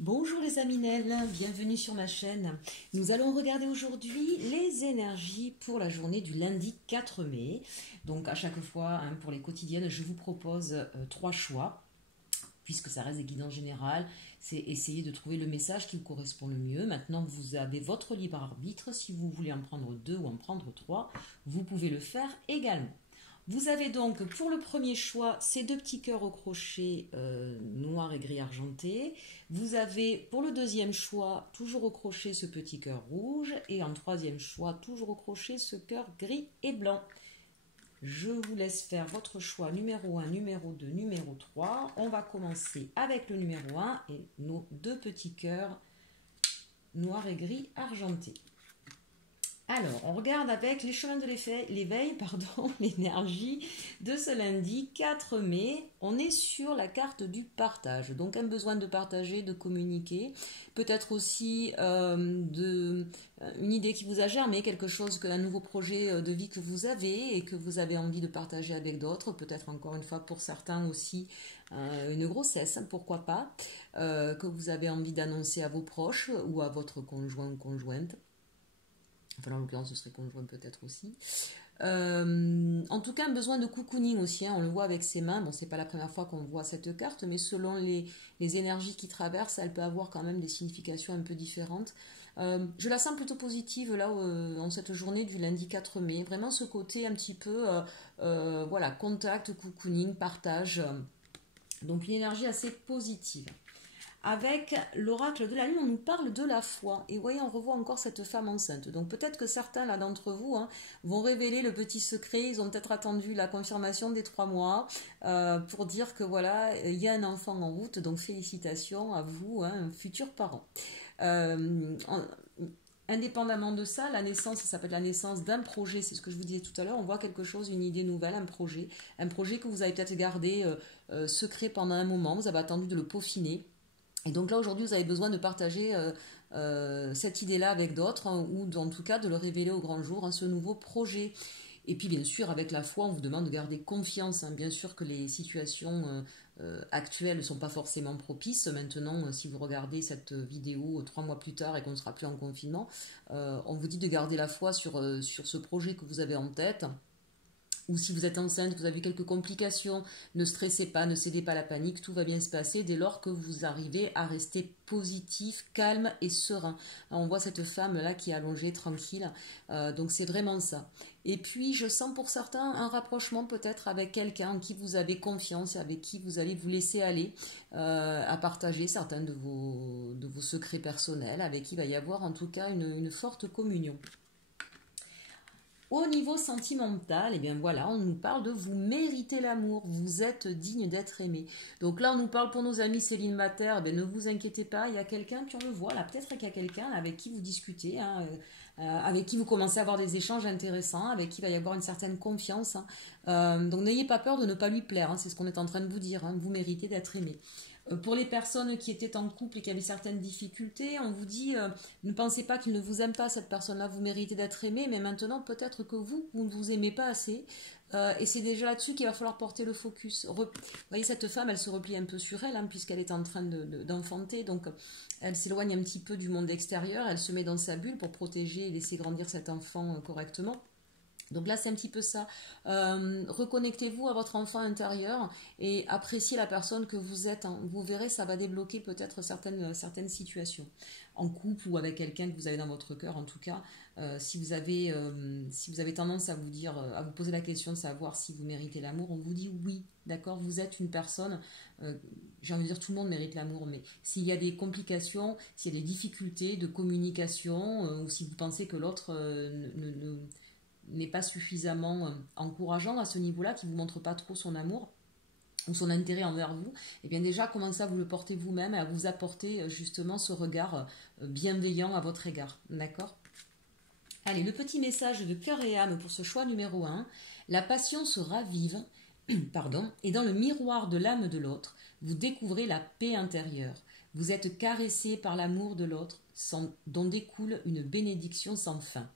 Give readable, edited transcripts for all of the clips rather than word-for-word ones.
Bonjour les Aminelles, bienvenue sur ma chaîne. Nous allons regarder aujourd'hui les énergies pour la journée du lundi 4 mai. Donc à chaque fois, pour les quotidiennes, je vous propose trois choix, puisque ça reste des guidances générales. C'est essayer de trouver le message qui vous correspond le mieux. Maintenant, vous avez votre libre arbitre. Si vous voulez en prendre deux ou en prendre trois, vous pouvez le faire également. Vous avez donc pour le premier choix ces deux petits cœurs au crochet noir et gris argenté. Vous avez pour le deuxième choix toujours au crochet ce petit cœur rouge. Et en troisième choix toujours au crochet ce cœur gris et blanc. Je vous laisse faire votre choix numéro 1, numéro 2, numéro 3. On va commencer avec le numéro 1 et nos deux petits cœurs noir et gris argenté. Alors, on regarde avec les chemins de l'éveil, l'énergie de ce lundi 4 mai. On est sur la carte du partage, donc un besoin de partager, de communiquer. Peut-être aussi une idée qui vous a germé, quelque chose, un nouveau projet de vie que vous avez et que vous avez envie de partager avec d'autres. Peut-être encore une fois pour certains aussi une grossesse, pourquoi pas, que vous avez envie d'annoncer à vos proches ou à votre conjoint ou conjointe. Enfin, en l'occurrence, ce serait conjoint peut-être aussi. En tout cas, un besoin de cocooning aussi. On le voit avec ses mains. Bon, c'est pas la première fois qu'on voit cette carte, mais selon les énergies qui traversent, elle peut avoir quand même des significations un peu différentes. Je la sens plutôt positive là en cette journée du lundi 4 mai. Vraiment ce côté un petit peu, voilà, contact, cocooning, partage. Donc une énergie assez positive. Avec l'oracle de la lune, on nous parle de la foi. Et vous voyez, on revoit encore cette femme enceinte. Donc peut-être que certains là d'entre vous vont révéler le petit secret. Ils ont peut-être attendu la confirmation des 3 mois pour dire que voilà, il y a un enfant en route. Donc félicitations à vous, futurs parents. Indépendamment de ça, la naissance, ça peut être la naissance d'un projet, c'est ce que je vous disais tout à l'heure, on voit quelque chose, une idée nouvelle, un projet que vous avez peut-être gardé secret pendant un moment, vous avez attendu de le peaufiner. Et donc là, aujourd'hui, vous avez besoin de partager cette idée-là avec d'autres, ou en tout cas de le révéler au grand jour, ce nouveau projet. Et puis, bien sûr, avec la foi, on vous demande de garder confiance. Bien sûr que les situations actuelles ne sont pas forcément propices. Maintenant, si vous regardez cette vidéo 3 mois plus tard et qu'on ne sera plus en confinement, on vous dit de garder la foi sur ce projet que vous avez en tête. Ou si vous êtes enceinte, vous avez quelques complications, ne stressez pas, ne cédez pas à la panique, tout va bien se passer dès lors que vous arrivez à rester positif, calme et serein. Alors, on voit cette femme-là qui est allongée, tranquille, donc c'est vraiment ça. Et puis je sens pour certains un rapprochement peut-être avec quelqu'un en qui vous avez confiance et avec qui vous allez vous laisser aller à partager certains de vos secrets personnels, avec qui il va y avoir en tout cas une forte communion. Au niveau sentimental, eh bien voilà, on nous parle de vous méritez l'amour, vous êtes digne d'être aimé. Donc là, on nous parle pour nos amis célibataires, eh bien, ne vous inquiétez pas, il y a quelqu'un qui on le voit, là peut-être qu'il y a quelqu'un avec qui vous discutez, avec qui vous commencez à avoir des échanges intéressants, avec qui il va y avoir une certaine confiance. Donc n'ayez pas peur de ne pas lui plaire, c'est ce qu'on est en train de vous dire, vous méritez d'être aimé. Pour les personnes qui étaient en couple et qui avaient certaines difficultés, on vous dit ne pensez pas qu'il ne vous aime pas, cette personne-là, vous méritez d'être aimé, mais maintenant peut-être que vous ne vous aimez pas assez. Et c'est déjà là-dessus qu'il va falloir porter le focus. Vous voyez, cette femme, elle se replie un peu sur elle, puisqu'elle est en train d'enfanter, donc elle s'éloigne un petit peu du monde extérieur, elle se met dans sa bulle pour protéger et laisser grandir cet enfant correctement. Donc là, c'est un petit peu ça. Reconnectez-vous à votre enfant intérieur et appréciez la personne que vous êtes. Vous verrez, ça va débloquer peut-être certaines situations. En couple ou avec quelqu'un que vous avez dans votre cœur, en tout cas, si vous avez tendance à vous dire, à vous poser la question de savoir si vous méritez l'amour, on vous dit oui, d'accord, vous êtes une personne, j'ai envie de dire tout le monde mérite l'amour, mais s'il y a des complications, s'il y a des difficultés de communication, ou si vous pensez que l'autre n'est pas suffisamment encourageant à ce niveau-là, qui ne vous montre pas trop son amour ou son intérêt envers vous, et bien déjà commencez à vous le porter vous-même et à vous apporter justement ce regard bienveillant à votre égard. D'accord ? Allez, le petit message de cœur et âme pour ce choix numéro 1. La passion se ravive, et dans le miroir de l'âme de l'autre, vous découvrez la paix intérieure. Vous êtes caressé par l'amour de l'autre, dont découle une bénédiction sans fin.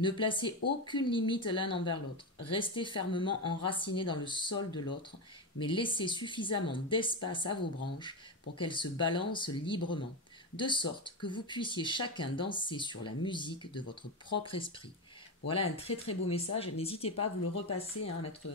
Ne placez aucune limite l'un envers l'autre. Restez fermement enracinés dans le sol de l'autre. mais laissez suffisamment d'espace à vos branches pour qu'elles se balancent librement, de sorte que vous puissiez chacun danser sur la musique de votre propre esprit. Voilà un très très beau message. N'hésitez pas à vous le repasser, hein, mettre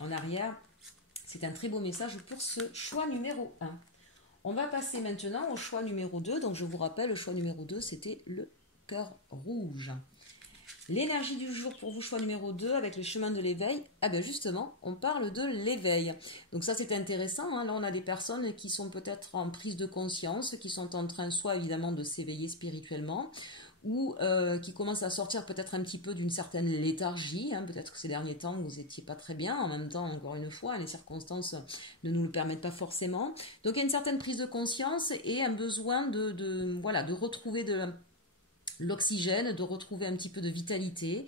en arrière. C'est un très beau message pour ce choix numéro 1. On va passer maintenant au choix numéro 2. Donc je vous rappelle, le choix numéro 2, c'était le cœur rouge. L'énergie du jour pour vous, choix numéro 2, avec le chemin de l'éveil. Ah ben justement, on parle de l'éveil. Donc ça, c'est intéressant. Hein. Là, on a des personnes qui sont peut-être en prise de conscience, qui sont en train soit évidemment de s'éveiller spirituellement, ou qui commencent à sortir peut-être un petit peu d'une certaine léthargie. Hein. Peut-être que ces derniers temps, vous n'étiez pas très bien. En même temps, encore une fois, les circonstances ne nous le permettent pas forcément. Donc il y a une certaine prise de conscience et un besoin de retrouver de l'oxygène, de retrouver un petit peu de vitalité.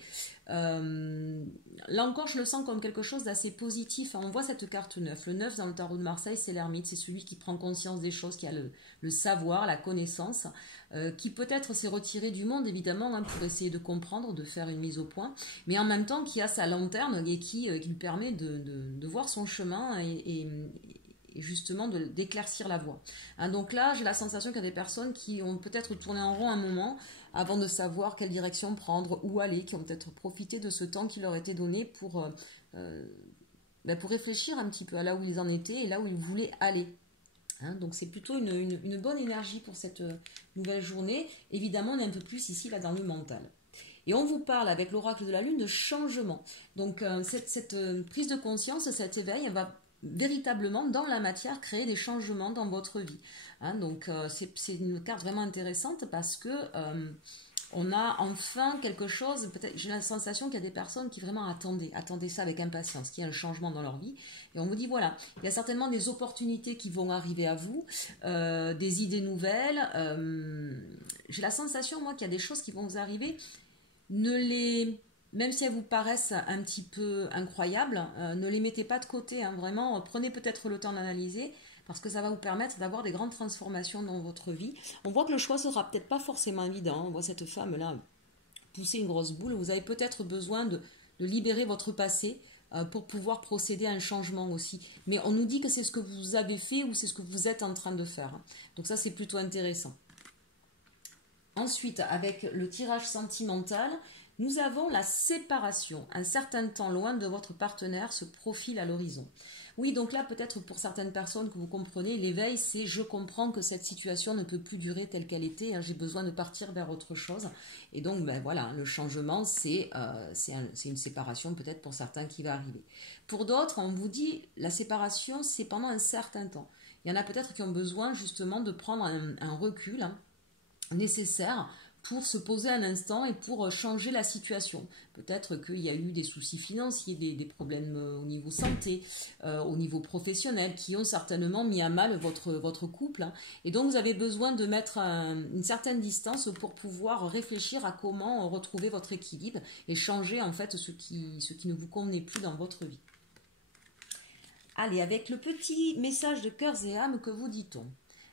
Là encore, je le sens comme quelque chose d'assez positif. On voit cette carte 9. Le 9 dans le tarot de Marseille, c'est l'ermite. C'est celui qui prend conscience des choses, qui a le savoir, la connaissance, qui peut-être s'est retiré du monde, évidemment, hein, pour essayer de comprendre, de faire une mise au point, mais en même temps qui a sa lanterne et qui lui permet de voir son chemin et justement d'éclaircir la voie. Hein, donc là, j'ai la sensation qu'il y a des personnes qui ont peut-être tourné en rond un moment avant de savoir quelle direction prendre, où aller, qui ont peut-être profité de ce temps qui leur était donné pour réfléchir un petit peu à là où ils en étaient et là où ils voulaient aller. Hein, donc c'est plutôt une bonne énergie pour cette nouvelle journée. Évidemment, on est un peu plus ici là dans le mental. Et on vous parle avec l'oracle de la lune de changement. Donc cette prise de conscience, cet éveil, elle va véritablement dans la matière créer des changements dans votre vie. Hein, donc c'est une carte vraiment intéressante parce que on a enfin quelque chose, peut-être j'ai la sensation qu'il y a des personnes qui vraiment attendaient ça avec impatience, qu'il y a un changement dans leur vie. Et on vous dit voilà, il y a certainement des opportunités qui vont arriver à vous, des idées nouvelles. J'ai la sensation, moi, qu'il y a des choses qui vont vous arriver. Même si elles vous paraissent un petit peu incroyables, ne les mettez pas de côté. Hein, vraiment, prenez peut-être le temps d'analyser parce que ça va vous permettre d'avoir des grandes transformations dans votre vie. On voit que le choix sera peut-être pas forcément évident. On voit cette femme-là pousser une grosse boule. Vous avez peut-être besoin de libérer votre passé pour pouvoir procéder à un changement aussi. Mais on nous dit que c'est ce que vous avez fait ou c'est ce que vous êtes en train de faire. Donc ça, c'est plutôt intéressant. Ensuite, avec le tirage sentimental, nous avons la séparation. Un certain temps loin de votre partenaire se profile à l'horizon. Oui, donc là, peut-être pour certaines personnes que vous comprenez, l'éveil, c'est je comprends que cette situation ne peut plus durer telle qu'elle était, hein, j'ai besoin de partir vers autre chose. Et donc, ben voilà, le changement, c'est une séparation peut-être pour certains qui va arriver. Pour d'autres, on vous dit, la séparation, c'est pendant un certain temps. Il y en a peut-être qui ont besoin justement de prendre un recul nécessaire pour se poser un instant et pour changer la situation. Peut-être qu'il y a eu des soucis financiers, des problèmes au niveau santé, au niveau professionnel, qui ont certainement mis à mal votre couple. Hein. Et donc, vous avez besoin de mettre une certaine distance pour pouvoir réfléchir à comment retrouver votre équilibre et changer en fait ce qui ne vous convenait plus dans votre vie. Allez, avec le petit message de cœurs et âmes, que vous dit-on ?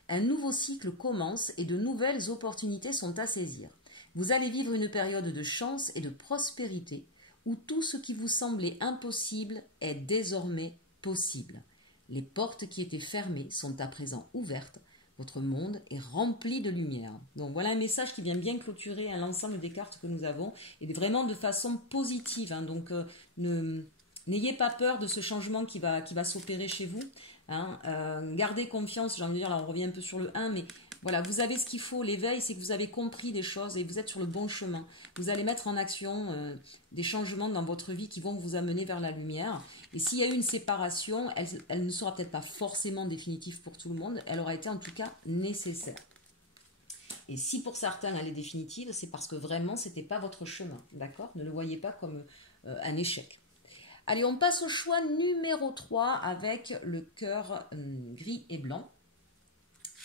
Un nouveau cycle commence et de nouvelles opportunités sont à saisir. Vous allez vivre une période de chance et de prospérité où tout ce qui vous semblait impossible est désormais possible. Les portes qui étaient fermées sont à présent ouvertes. Votre monde est rempli de lumière. Donc voilà un message qui vient bien clôturer l'ensemble des cartes que nous avons et vraiment de façon positive. Hein. Donc n'ayez pas peur de ce changement qui va s'opérer chez vous. Hein, gardez confiance, j'ai envie de dire, là on revient un peu sur le 1, mais voilà, vous avez ce qu'il faut. L'éveil, c'est que vous avez compris des choses et vous êtes sur le bon chemin. Vous allez mettre en action des changements dans votre vie qui vont vous amener vers la lumière. Et s'il y a eu une séparation, elle ne sera peut-être pas forcément définitive pour tout le monde, elle aura été en tout cas nécessaire. Et si pour certains elle est définitive, c'est parce que vraiment c'était pas votre chemin, d'accord ? Ne le voyez pas comme un échec. Allez, on passe au choix numéro 3 avec le cœur gris et blanc.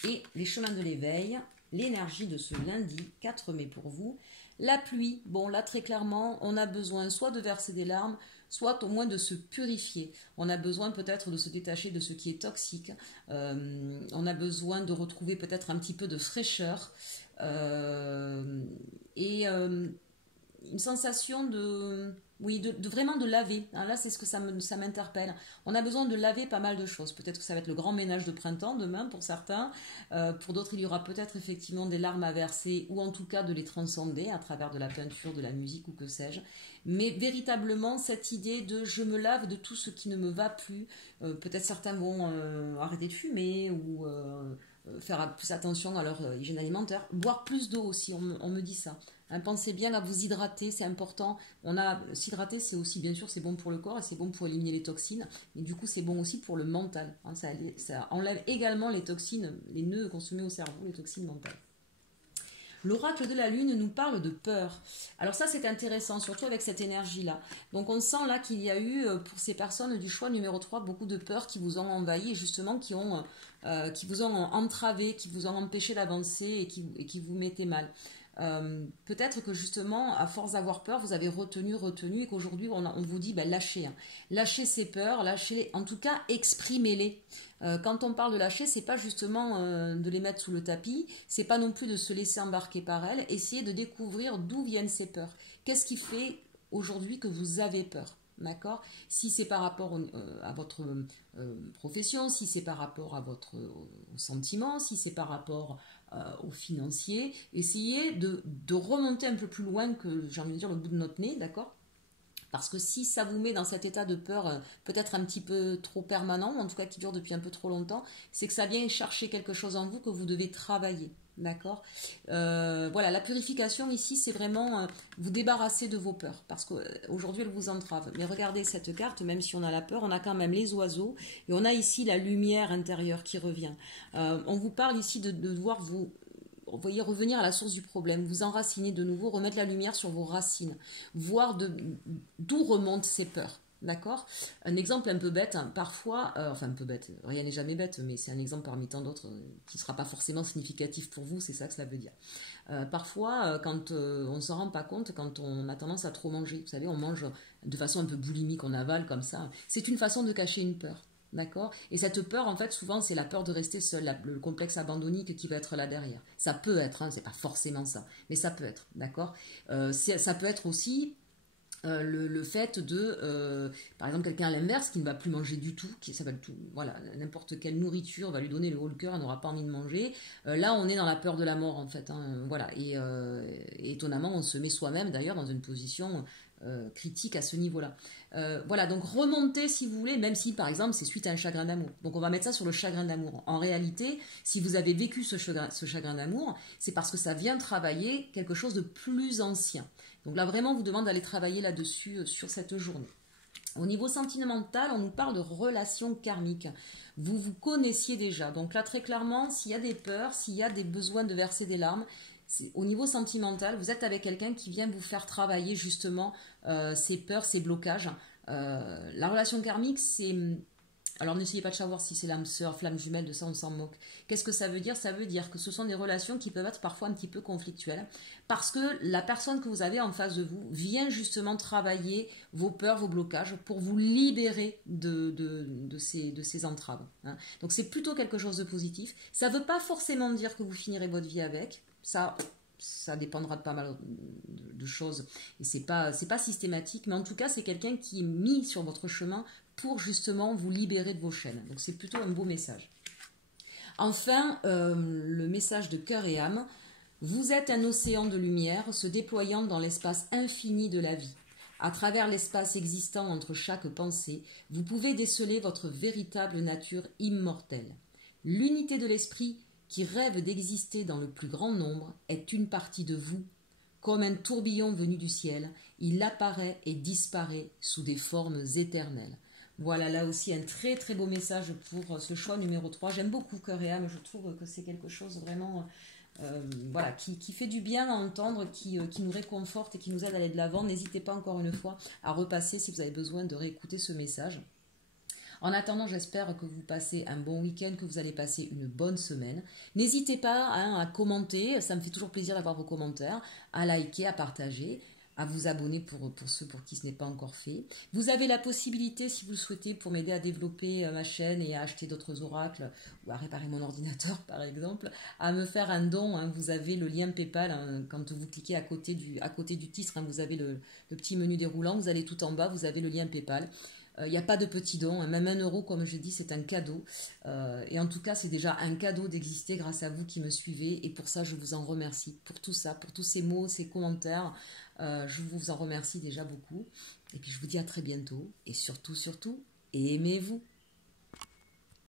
Et les chemins de l'éveil, l'énergie de ce lundi 4 mai pour vous. La pluie, bon là très clairement, on a besoin soit de verser des larmes, soit au moins de se purifier. On a besoin peut-être de se détacher de ce qui est toxique. On a besoin de retrouver peut-être un petit peu de fraîcheur. une sensation de... Oui, vraiment de laver. Hein, là, c'est ce que ça m'interpelle. On a besoin de laver pas mal de choses. Peut-être que ça va être le grand ménage de printemps demain pour certains. Pour d'autres, il y aura peut-être effectivement des larmes à verser ou en tout cas de les transcender à travers de la peinture, de la musique ou que sais-je. Mais véritablement, cette idée de je me lave de tout ce qui ne me va plus. Peut-être certains vont arrêter de fumer ou faire plus attention à leur hygiène alimentaire. Boire plus d'eau aussi, on me dit ça. Hein, pensez bien à vous hydrater, c'est important. S'hydrater, c'est aussi, bien sûr, c'est bon pour le corps et c'est bon pour éliminer les toxines. Mais du coup, c'est bon aussi pour le mental. Hein, ça enlève également les toxines, les nœuds qu'on se met au cerveau, les toxines mentales. L'oracle de la lune nous parle de peur. Alors ça c'est intéressant, surtout avec cette énergie-là. Donc on sent là qu'il y a eu pour ces personnes du choix numéro 3 beaucoup de peurs qui vous ont envahi et justement qui vous ont entravé, qui vous ont empêché d'avancer et qui vous mettaient mal. Peut-être que justement, à force d'avoir peur, vous avez retenu et qu'aujourd'hui on vous dit lâchez. Hein. Lâchez ces peurs, lâchez-les, en tout cas exprimez-les. Quand on parle de lâcher, c'est pas justement de les mettre sous le tapis, c'est pas non plus de se laisser embarquer par elles, essayez de découvrir d'où viennent ces peurs. Qu'est-ce qui fait aujourd'hui que vous avez peur? D'accord? Si c'est par rapport à votre profession, si c'est par rapport à votre sentiment, si c'est par rapport au financier, essayez de remonter un peu plus loin que, j'ai envie de dire, le bout de notre nez, d'accord? Parce que si ça vous met dans cet état de peur peut-être un petit peu trop permanent, ou en tout cas qui dure depuis un peu trop longtemps, c'est que ça vient chercher quelque chose en vous que vous devez travailler. D'accord. Voilà, la purification ici, c'est vraiment vous débarrasser de vos peurs, parce qu'aujourd'hui, elle vous entrave. Mais regardez cette carte, même si on a la peur, on a quand même les oiseaux, et on a ici la lumière intérieure qui revient. On vous parle ici de devoir vous voyez, revenir à la source du problème, vous enraciner de nouveau, remettre la lumière sur vos racines, voir d'où remontent ces peurs. D'accord? Un exemple un peu bête, hein, parfois, enfin un peu bête, rien n'est jamais bête, mais c'est un exemple parmi tant d'autres qui ne sera pas forcément significatif pour vous, c'est ça que ça veut dire. Parfois, quand on ne s'en rend pas compte, quand on a tendance à trop manger, vous savez, on mange de façon un peu boulimique, on avale comme ça, c'est une façon de cacher une peur. D'accord? Et cette peur, en fait, souvent, c'est la peur de rester seul, le complexe abandonnique qui va être là derrière. Ça peut être, hein, c'est pas forcément ça, mais ça peut être, d'accord? Ça peut être aussi le fait de, par exemple, quelqu'un à l'inverse qui ne va plus manger du tout, ça va tout, voilà, n'importe quelle nourriture va lui donner le haut le cœur, elle n'aura pas envie de manger. Là, on est dans la peur de la mort, en fait, hein, voilà. Et étonnamment, on se met soi-même, d'ailleurs, dans une position critique à ce niveau-là. Voilà, donc remonter si vous voulez, même si par exemple c'est suite à un chagrin d'amour. Donc on va mettre ça sur le chagrin d'amour. En réalité, si vous avez vécu ce chagrin d'amour, c'est parce que ça vient travailler quelque chose de plus ancien. Donc là vraiment, on vous demande d'aller travailler là-dessus sur cette journée. Au niveau sentimental, on nous parle de relations karmiques. Vous vous connaissiez déjà. Donc là, très clairement, s'il y a des peurs, s'il y a des besoins de verser des larmes, au niveau sentimental, vous êtes avec quelqu'un qui vient vous faire travailler justement ces peurs, ces blocages. La relation karmique, c'est... Alors n'essayez pas de savoir si c'est l'âme sœur, flamme jumelle, de ça on s'en moque. Qu'est-ce que ça veut dire? Ça veut dire que ce sont des relations qui peuvent être parfois un petit peu conflictuelles, parce que la personne que vous avez en face de vous vient justement travailler vos peurs, vos blocages, pour vous libérer de ces entraves. Hein. Donc c'est plutôt quelque chose de positif. Ça ne veut pas forcément dire que vous finirez votre vie avec. Ça dépendra de pas mal de choses et c'est pas systématique, mais en tout cas c'est quelqu'un qui est mis sur votre chemin pour justement vous libérer de vos chaînes. Donc c'est plutôt un beau message. Enfin, le message de cœur et âme. Vous êtes un océan de lumière se déployant dans l'espace infini de la vie. À travers l'espace existant entre chaque pensée, vous pouvez déceler votre véritable nature immortelle. L'unité de l'esprit qui rêve d'exister dans le plus grand nombre, est une partie de vous. Comme un tourbillon venu du ciel, il apparaît et disparaît sous des formes éternelles. Voilà, là aussi un très très beau message pour ce choix numéro 3. J'aime beaucoup Cœur et âme, je trouve que c'est quelque chose vraiment voilà, qui fait du bien à entendre, qui nous réconforte et qui nous aide à aller de l'avant. N'hésitez pas encore une fois à repasser si vous avez besoin de réécouter ce message. En attendant, j'espère que vous passez un bon week-end, que vous allez passer une bonne semaine. N'hésitez pas à commenter, ça me fait toujours plaisir d'avoir vos commentaires, à liker, à partager. à vous abonner pour ceux pour qui ce n'est pas encore fait. Vous avez la possibilité, si vous le souhaitez, pour m'aider à développer ma chaîne et à acheter d'autres oracles, ou à réparer mon ordinateur par exemple, à me faire un don. Hein. Vous avez le lien PayPal, hein, quand vous cliquez à côté du titre, hein, vous avez le petit menu déroulant, vous allez tout en bas, vous avez le lien PayPal. Il n'y a pas de petits dons, hein. Même 1 euro, comme je dis, c'est un cadeau. Et en tout cas, c'est déjà un cadeau d'exister grâce à vous qui me suivez. Et pour ça, je vous en remercie. Pour tout ça, pour tous ces mots, ces commentaires. Je vous en remercie déjà beaucoup. Et puis, je vous dis à très bientôt. Et surtout, surtout, aimez-vous.